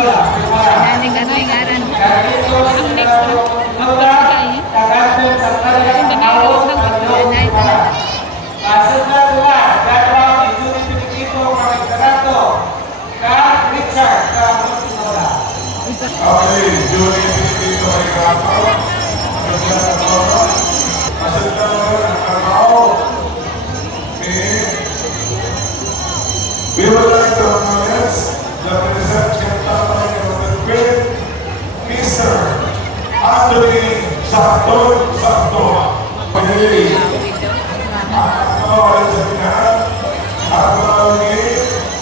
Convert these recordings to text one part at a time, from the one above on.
Naning ano yung aran. Ang next na. Ang pagkain. Ang ganito ang pagkain. Masuk na dua, jadwal injuri Pilipino kami Karato, Kak Richard, Kak Montinola. Okay, injuri Pilipino kami Karato, masuk na ang Karato. We would like to acknowledge the presentation of the great Mr. Anthony Santon Santoa. Ako ay sa pinahan. Ako ay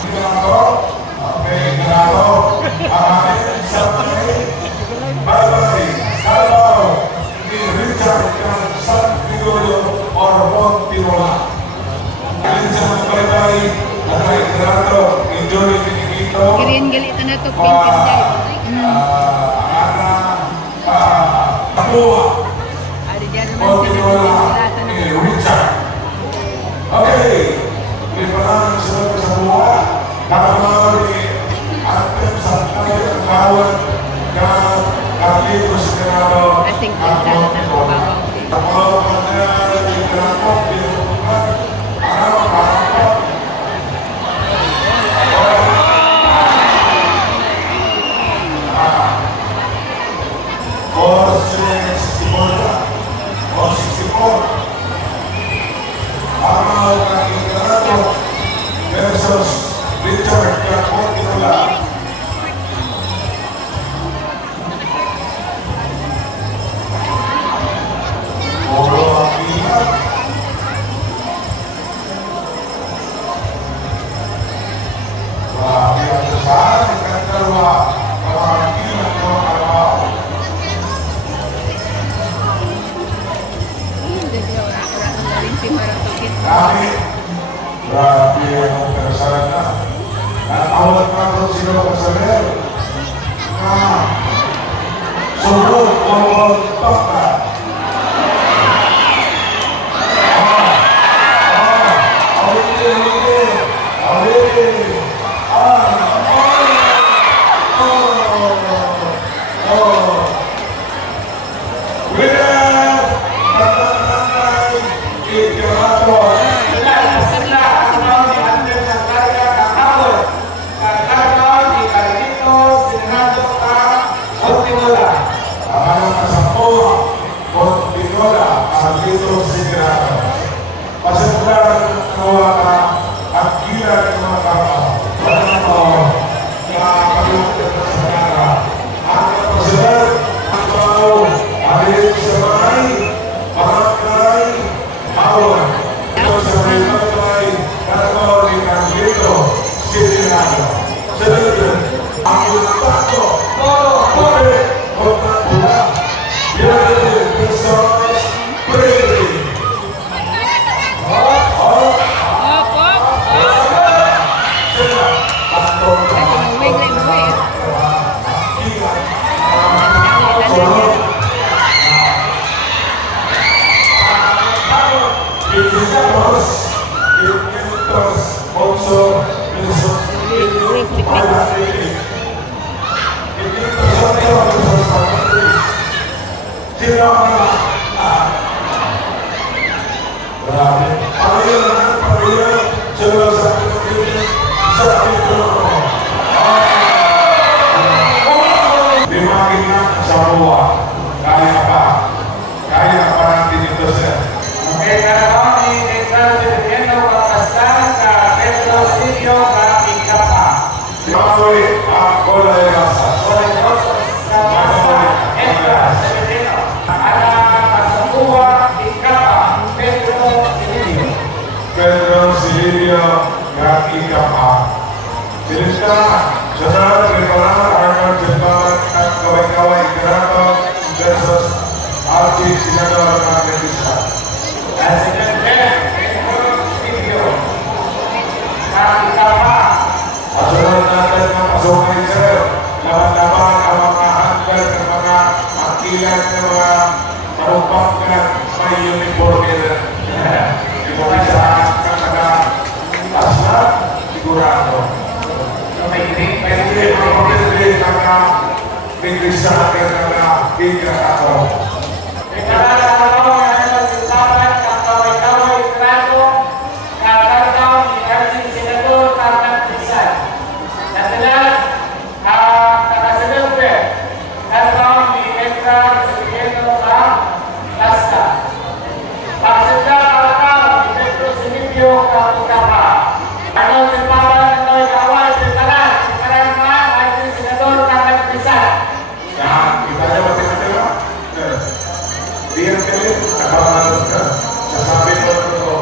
ginagawa. Okay, ginagawa. Ang sa pagay. Bye-bye. Salaw ni Richard ng San Gregorio or Montinola. Alin sa mga bye-bye. At ay ginagawa. Enjoy Pinigito. Giliin-giliin ito na ito. Pinkin dahil. Kapua. Ari dyan naman Montinola sila. ni Richard. Okay, may parang sunod sa buwa. Kapag atem sa kaya ang kawan na Carlito Segarado Asing punta na ng babaw. Kapag mga ginagawa, pinutukan, araw-araw. Or 64 Amaw ng Igarato versus Richard Montinola. Puro ang ilan. Grabe ang sasaan ng kandalwa ang ilan ng araw. Kami, grabe ang perasaan na. Awat na ito sila kasalir na sunod o pagka. Pedro Silvio Gati Kapa. Silista, saudara preparar akan jembatan kawai-kawai Igarato versus Arti Senador Magnetisha. Asuran natin ng pasukan sir, laban-laban ang mga hanggan ng mga akilan ng mga parumpangkan may uniforme na pemeriksaan kepada asal sigurado. May National nakasilip Narbaon di Ekra Siguiendo sa Lasta. Pagsita kalakaw di Petro Sinipio Kaputapa. Ano si Papa Noy Kawal di Taran naman ay si Senador Carmen Rizal. Yan, kita aja mati-mati. Biar kalian sasabi mo ito.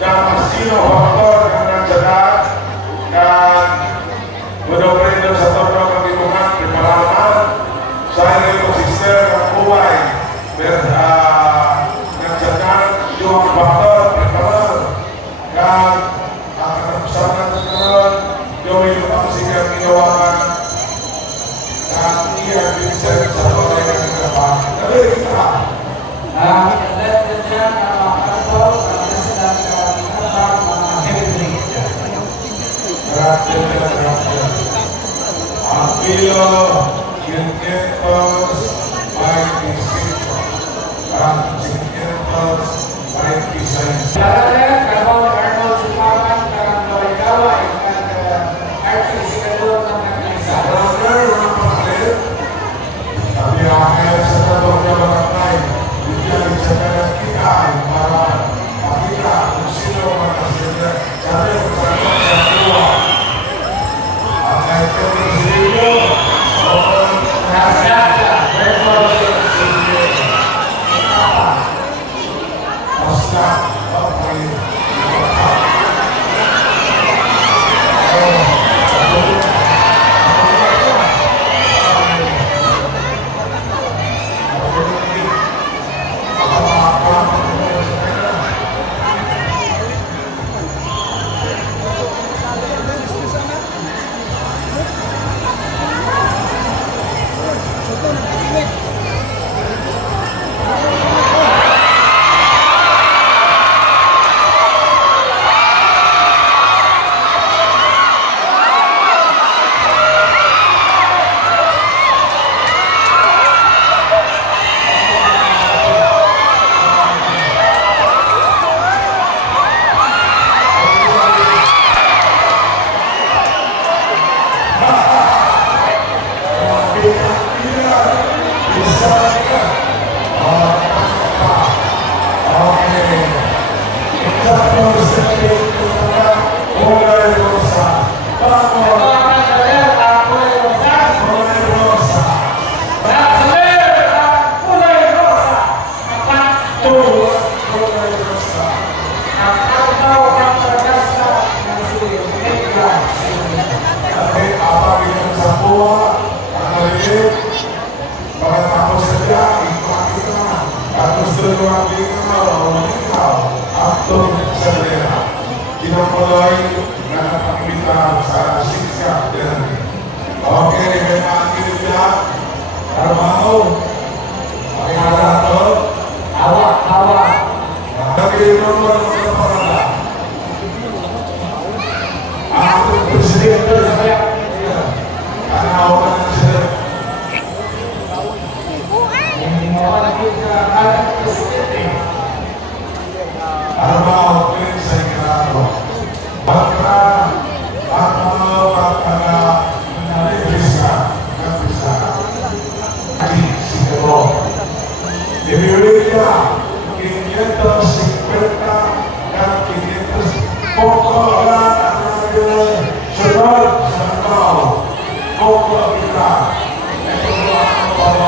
Dan sino faktor yang nagsadat dan benar-benar sa torno kagibungan di palaman sa ekosistem ng buhay. Nagsadat yung faktor preparator dan akan bersama dengan yung inovasi yang ginawakan dan ia bisa dicapai dengan depan. Jadi kita Kadet Dirjen Kantor Presiden Kantor Mahfudri. Apilo Quintetos baik disiplo dan Quintetos baik desain. Daratnya Kapol Arnold Sumaman dan Loikawa dengan RC Senador Carmen Rizal. Tapi akhir setelah jabatan lain dia bicara kita para kita sino manusia cari bersama semua. Akhir itu Rasyada Revolusi. Oscar apa ini? Oke, memang kita mau Awak. tapi nomor berapa? Aku presiden saya karena orang sudah Arbau saya kira maka bisa di Singapura di Amerika 550 dan 500 pokoknya surat Sangkau pokok kita itu apa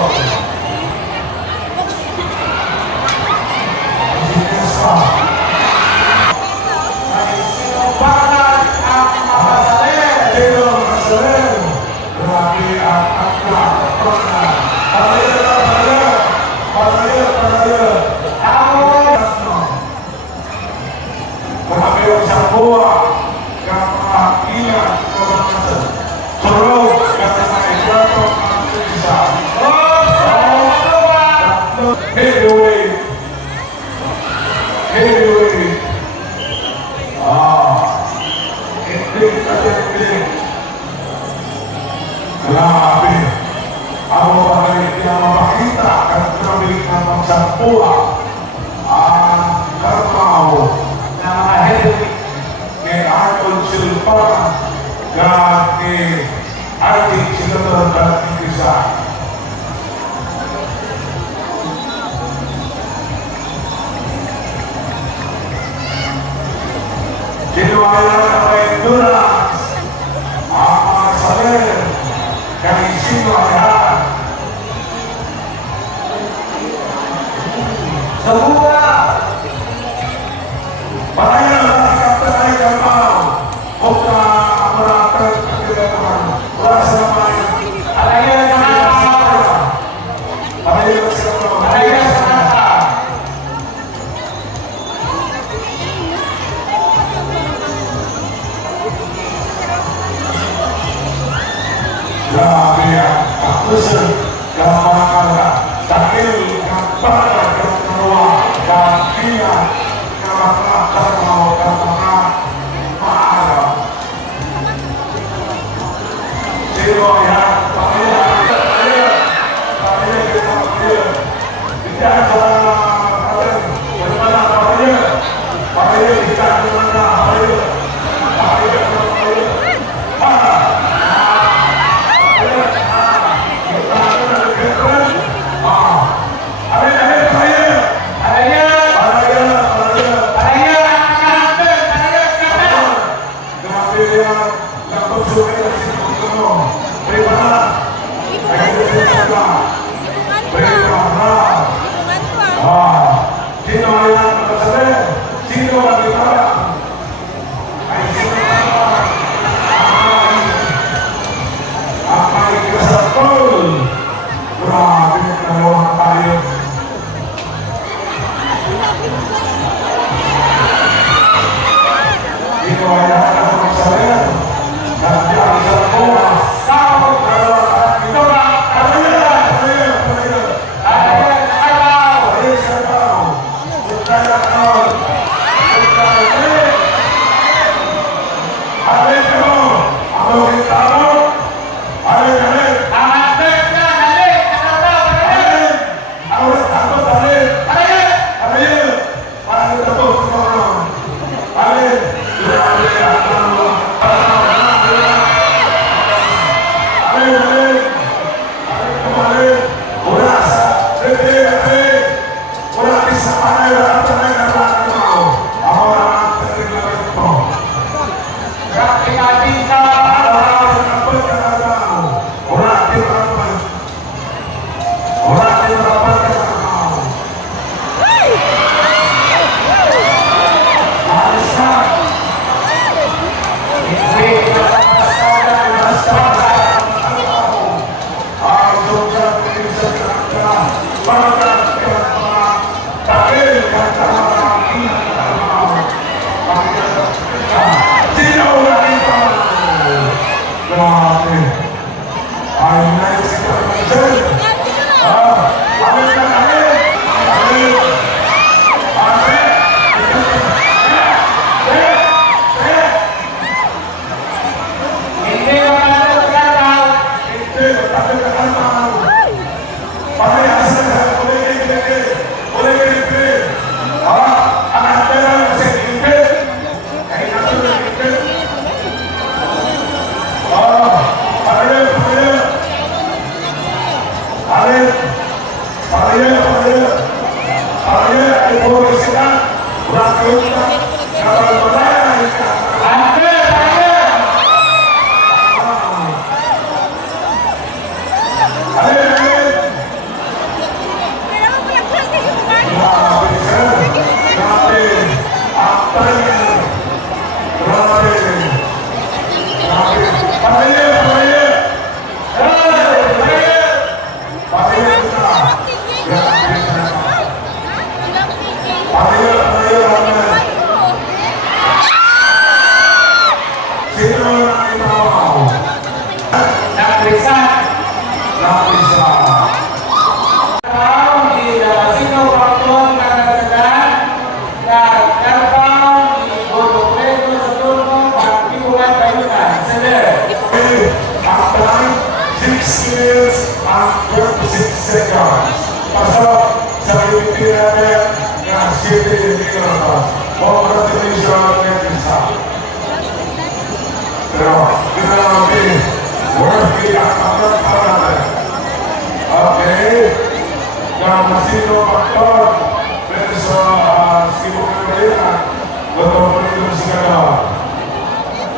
Grabe. Ako pa rin mapakita at nabalik ng magsampuha ang Carmao na heavyweight kay Arnold Silva at ni Artie Senator Balating Risa. Kinuwala ng may endurance ang mga saler kay sino ayan. Sa buwa, patayan ang kapatay kamaw o ka maratag ang ginagawa. Wala sa naman. Palayan sa kanta. Patayan sa kamaw. Palayan sa kanta. Grabe ang kapusan ng mga dahil ng para ng kawa kaya ng mga kamaw ng mga maaraw. Sino yan? Patayan kita patayan. Hindi ang sa patayan. Wala na patayan. Patayan kita naman na patayan. Sino ang ilang nakasabi? Sino ang ilang? Ay sino ang may kasapol? Grabe ang dalawa tayo. Sino ang ilang nakasabi? Nandiyan sa buwas. Sao! Ito na! Pero, Okay. Yang Masino Paktor versus Sibu Kandina. Betul itu segala.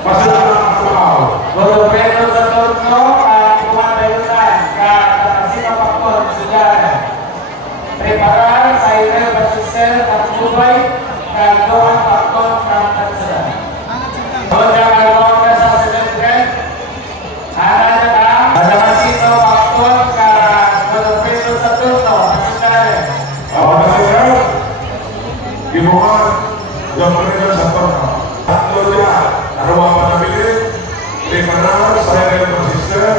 Masih dalam akal. Godofredo sa turno at kumatayunan ka Masino Paktor Sudan. Preparar sa Irel Basisel at Dubai ka Johan Paktor ng Tansudan. Godang Almonda sa Silendren. Harada ka Masino Paktor ka Godofredo sa turno Sudan. Masih Gibukan yang berbeda satu. Satu dia arwah panabilin. Preparar saya dan persisten.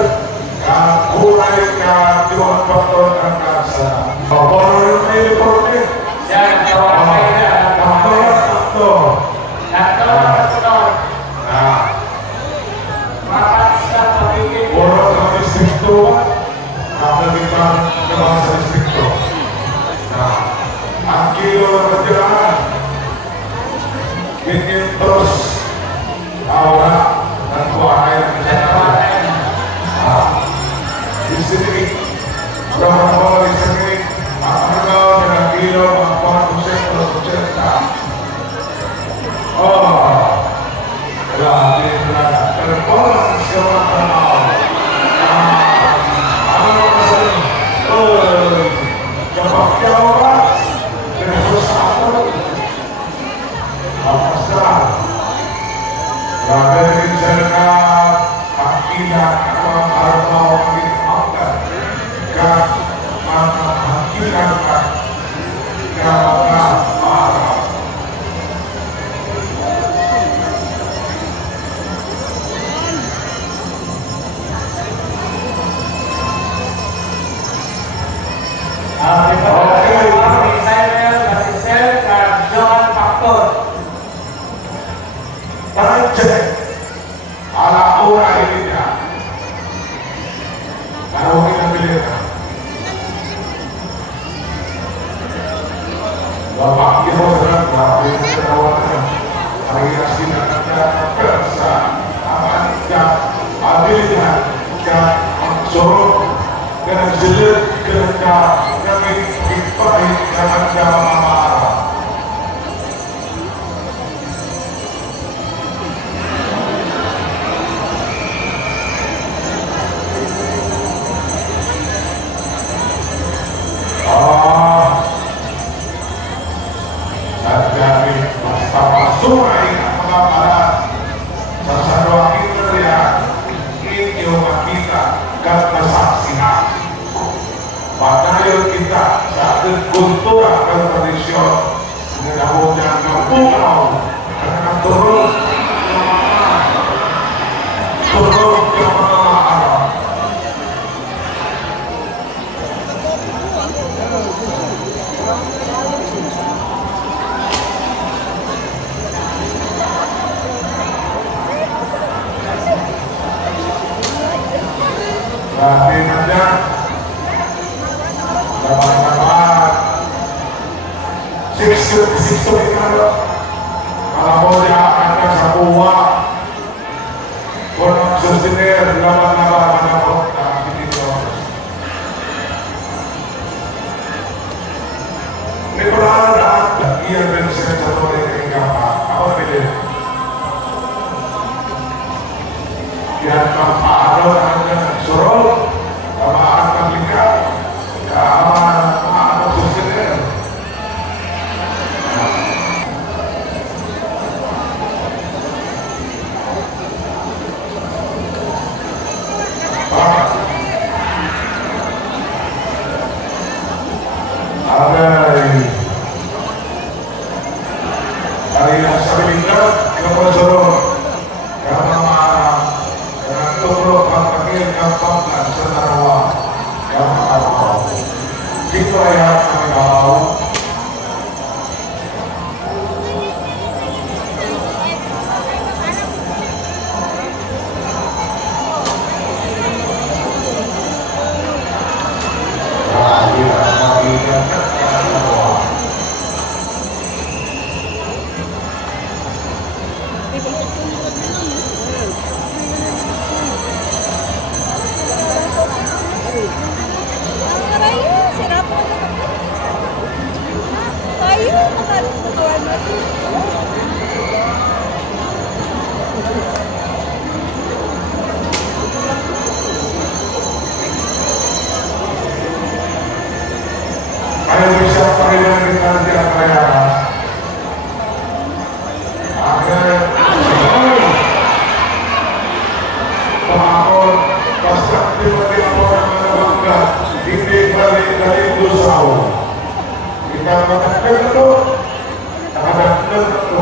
Mulai ke Johan Paktor dan Kansa. Bapak ini berarti. Yan, kawan kayo Takto. Nagkasunod. Nah, Mapas na pagiging orang dari distrik itu, kami kita ke bangsa distrik itu. Nah, angkilo berjalan, ingin terus aura dan kuasa yang menjadi. Nah, di sini, berapa di sini, angkilo dan kilo, apa terus bercerita. Oh, berarti terpola siapa kenal. Apa masalah? Cepat jawab. Terus apa? Apa salah? Berarti cerita akidah orang harta bagi makan. Kan mana akidah kan? Kan marah. Israel Basisel at Johan Paktor. Cek ala orang ini dia. Kalau kita pilih, bapak kita sedang berada di kawasan hari asli ada kerja aman dan abilitas dan sorok dan jelas kerja kami baik dan ada marah. Dari Mustafa Sungai Pengapalan Sasadwa kita lihat ini kita dan kesaksian padahal kita saat kultur dan tradisi mendahukan pulau akan turun ke mana Tapi saja dapat siksu kalau dia ada sebuah orang sesuatu lawan-lawan pada kota ini ini berada ia bensin satu dari apa pilih yang ada suruh sama akan lihat sama sesuatu ada yang sebelumnya kita bersuruh karena dengan turut panggil gampang dan senarawa yang awal itu ayat kami tahu basta di mo ng mga bangga, hindi balik-balik lusaw. Ikaw matakal na to, nakadakal na to.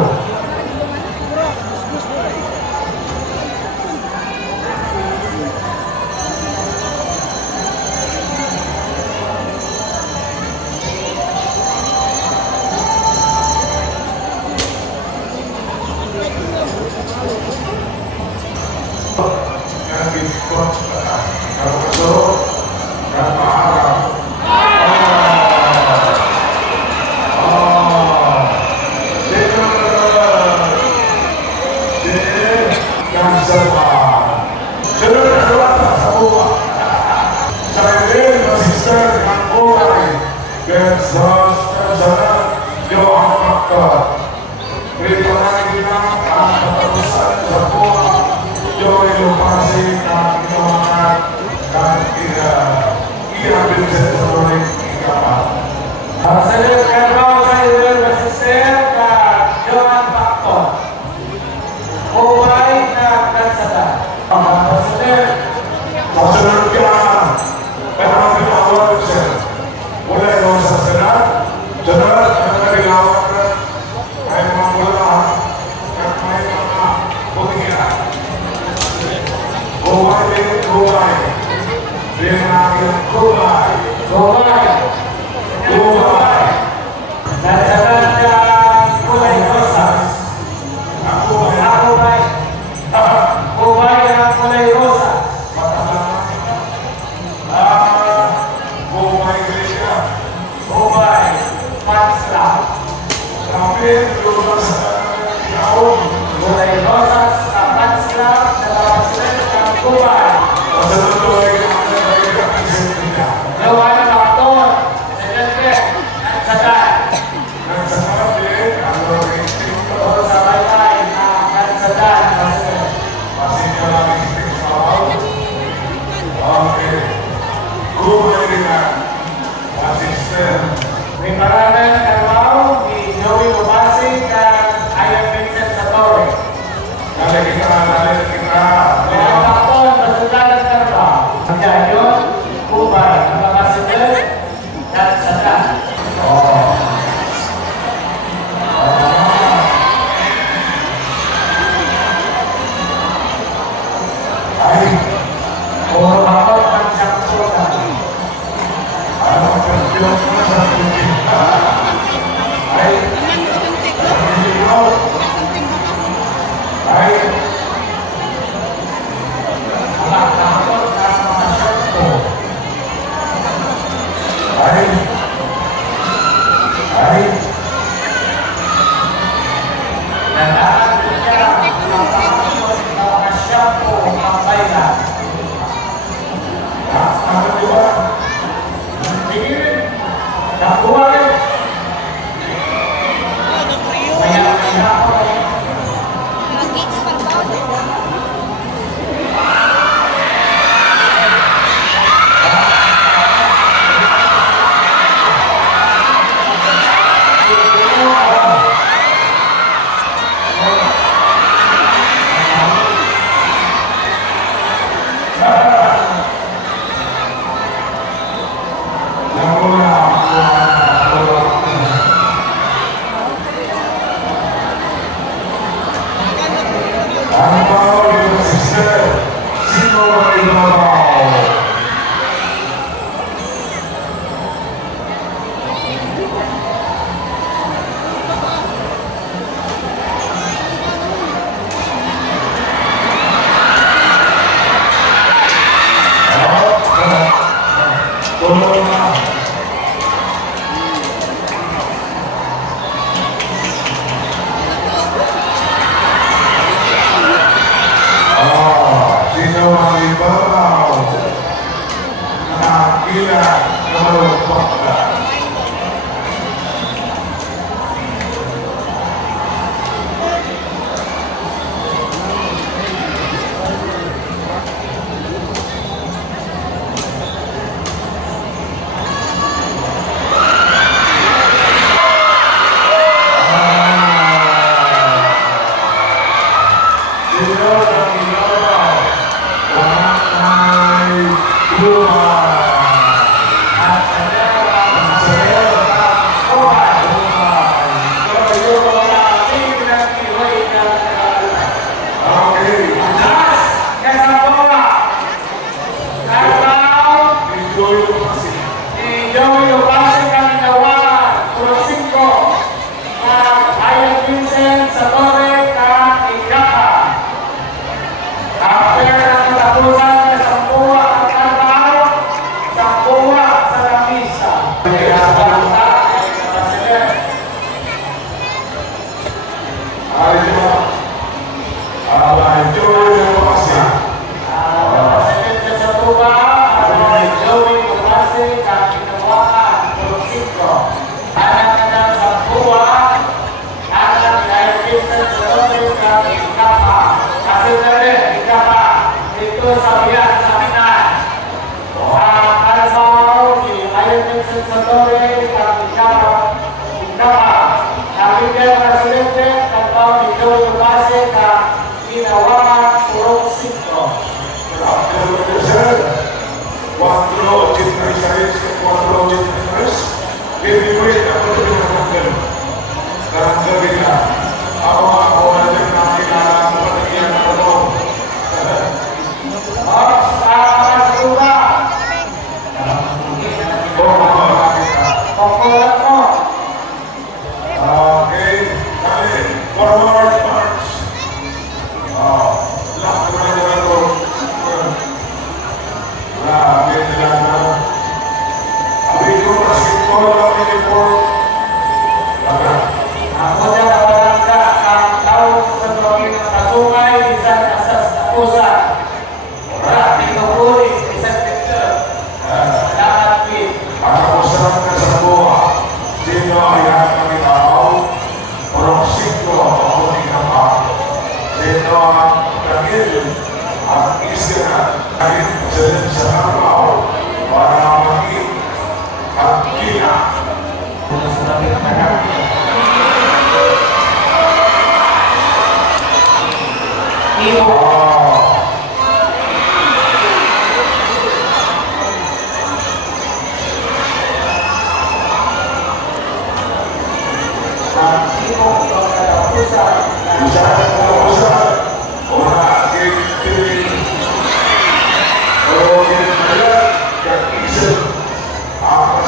Sino ang ginagawa?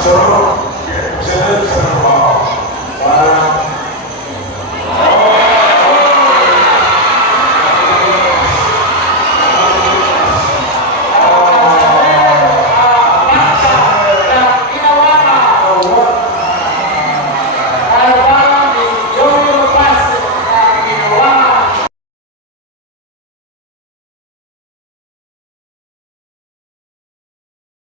So,